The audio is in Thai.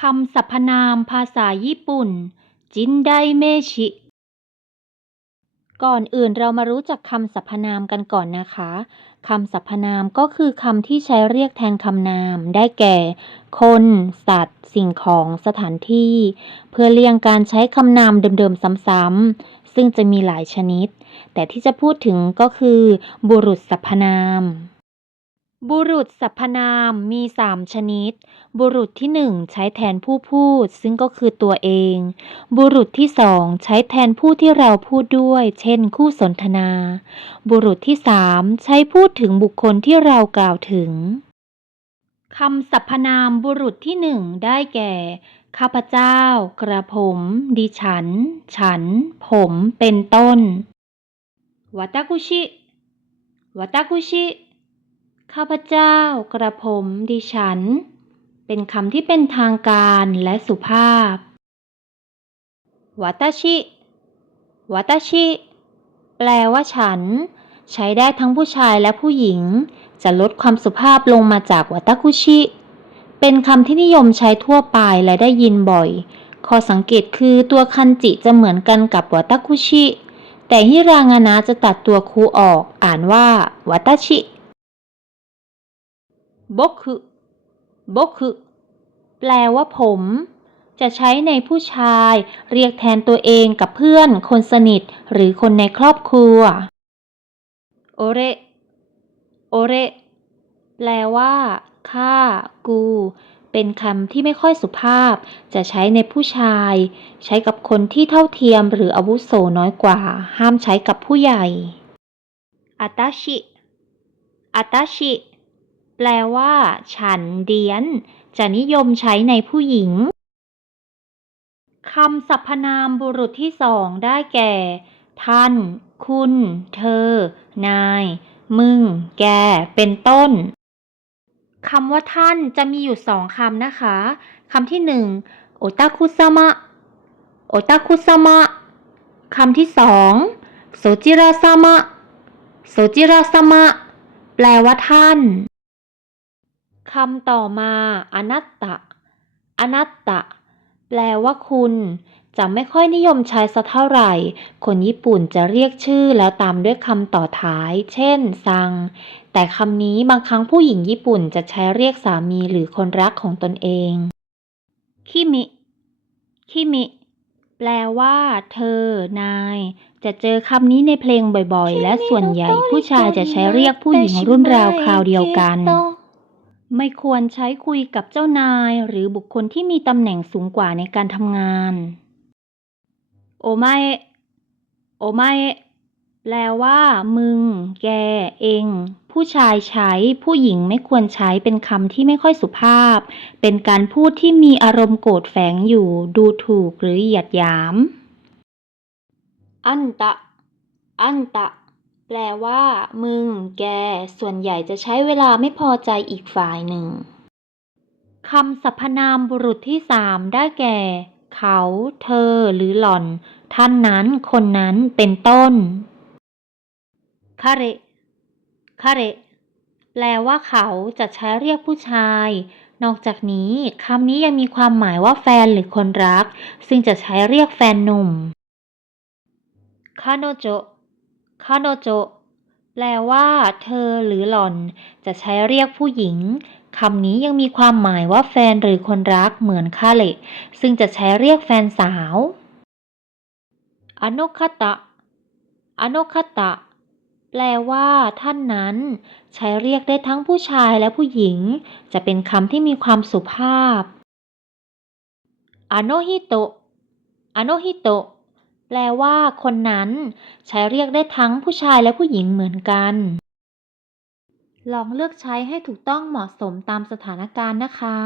คำสรรพนามภาษาญี่ปุ่น จินไดเมชิ ก่อนอื่นเรามารู้จักคำสรรพนามกันก่อนนะคะ คำสรรพนามก็คือคำที่ใช้เรียกแทนคำนาม ได้แก่ คน สัตว์ สิ่งของ สถานที่ เพื่อเลี่ยงการใช้คำนามเดิมๆซ้ำๆซึ่งจะมีหลายชนิด แต่ที่จะพูดถึงก็คือ บุรุษสรรพนาม บุรุษสรรพนามมี3ชนิด บุรุษที่1ใช้แทนผู้พูดซึ่งก็คือตัวเอง บุรุษที่2ใช้แทนผู้ที่เราพูดด้วย เช่น คู่สนทนา บุรุษที่3ใช้พูดถึงบุคคลที่เรากล่าวถึงคำสรรพนามบุรุษที่1ได้แก่ ข้าพเจ้า กระผม ดิฉัน ฉัน ผม เป็นต้นวาตาคุชิวาตาคุชิ ข้าพเจ้ากระผมดิฉัน เป็นคำที่เป็นทางการและสุภาพวาตชิวาตชิแปลว่าฉัน ใช้ได้ทั้งผู้ชายและผู้หญิง จะลดความสุภาพลงมาจากวาตคุชิ เป็นคำที่นิยมใช้ทั่วไปและได้ยินบ่อย ข้อสังเกตคือตัวคันจิจะเหมือนกันกับวาตคุชิ แต่ฮิรางานะจะตัดตัวคูออก อ่านว่าวาตชิ บกุบกุแปลว่าผม จะใช้ในผู้ชายเรียกแทนตัวเองกับเพื่อน คนสนิท หรือคนในครอบครัว โอเร โอเร แปลว่าข้า กู เป็นคำที่ไม่ค่อยสุภาพ จะใช้ในผู้ชาย ใช้กับคนที่เท่าเทียมหรืออาวุโสน้อยกว่า ห้ามใช้กับผู้ใหญ่อาตาชิอาตาชิ แปลว่า ฉันเดียน จะนิยมใช้ในผู้หญิงคำสรรพนามบุรุษที่สองได้แก่ ท่าน คุณ เธอ นาย มึง แก เป็นต้นคำว่าท่านจะมีอยู่สองคำนะคะคำที่หนึ่งโอตาคุซามะโอตาคุซามะคำที่สองโซจิราซามะโซจิราซามะแปลว่าท่าน คำต่อมาอนัตตะ อนัตตะ แปลว่าคุณ จะไม่ค่อยนิยมใช้สักเท่าไหร่ คนญี่ปุ่นจะเรียกชื่อแล้วตามด้วยคำต่อท้าย เช่น ซัง แต่คำนี้บางครั้งผู้หญิงญี่ปุ่นจะใช้เรียกสามีหรือคนรักของตนเอง คิมิ คิมิ แปลว่า เธอ นาย จะเจอคำนี้ในเพลงบ่อยๆ และส่วนใหญ่ผู้ชายจะใช้เรียกผู้หญิงรุ่นราวคราวเดียวกัน ไม่ควรใช้คุยกับเจ้านายหรือบุคคลที่มีตำแหน่งสูงกว่าในการทำงาน โอไมเอะโอไมเอะแปลว่า มึง แก เอง ผู้ชายใช้ ผู้หญิงไม่ควรใช้เป็นคำที่ไม่ค่อยสุภาพ เป็นการพูดที่มีอารมณ์โกรธแฝงอยู่ ดูถูกหรือเหยียดหยาม อันตะ อันตะ แปลว่า มึง แก ส่วนใหญ่จะใช้เวลาไม่พอใจอีกฝ่ายหนึ่งคำสรรพนามบุรุษที่สามได้แก่ เขา เธอ หรือหล่อน ท่านนั้น คนนั้น เป็นต้นคาเระคาเระแปลว่าเขาจะใช้เรียกผู้ชาย นอกจากนี้คำนี้ยังมีความหมายว่าแฟนหรือคนรัก ซึ่งจะใช้เรียกแฟนหนุ่มคาโนโจ คาโนโจ แปลว่า เธอหรือหล่อน จะใช้เรียกผู้หญิงคำนี้ยังมีความหมายว่าแฟนหรือคนรักเหมือนคาเละซึ่งจะใช้เรียกแฟนสาวอโนคาตะอโนคาตะ แปลว่า ท่านนั้น ใช้เรียกได้ทั้งผู้ชายและผู้หญิง จะเป็นคำที่มีความสุภาพอโนฮิโตะอโนฮิโตะ แปลว่าคนนั้น ใช้เรียกได้ทั้งผู้ชายและผู้หญิงเหมือนกัน ลองเลือกใช้ให้ถูกต้องเหมาะสมตามสถานการณ์นะคะ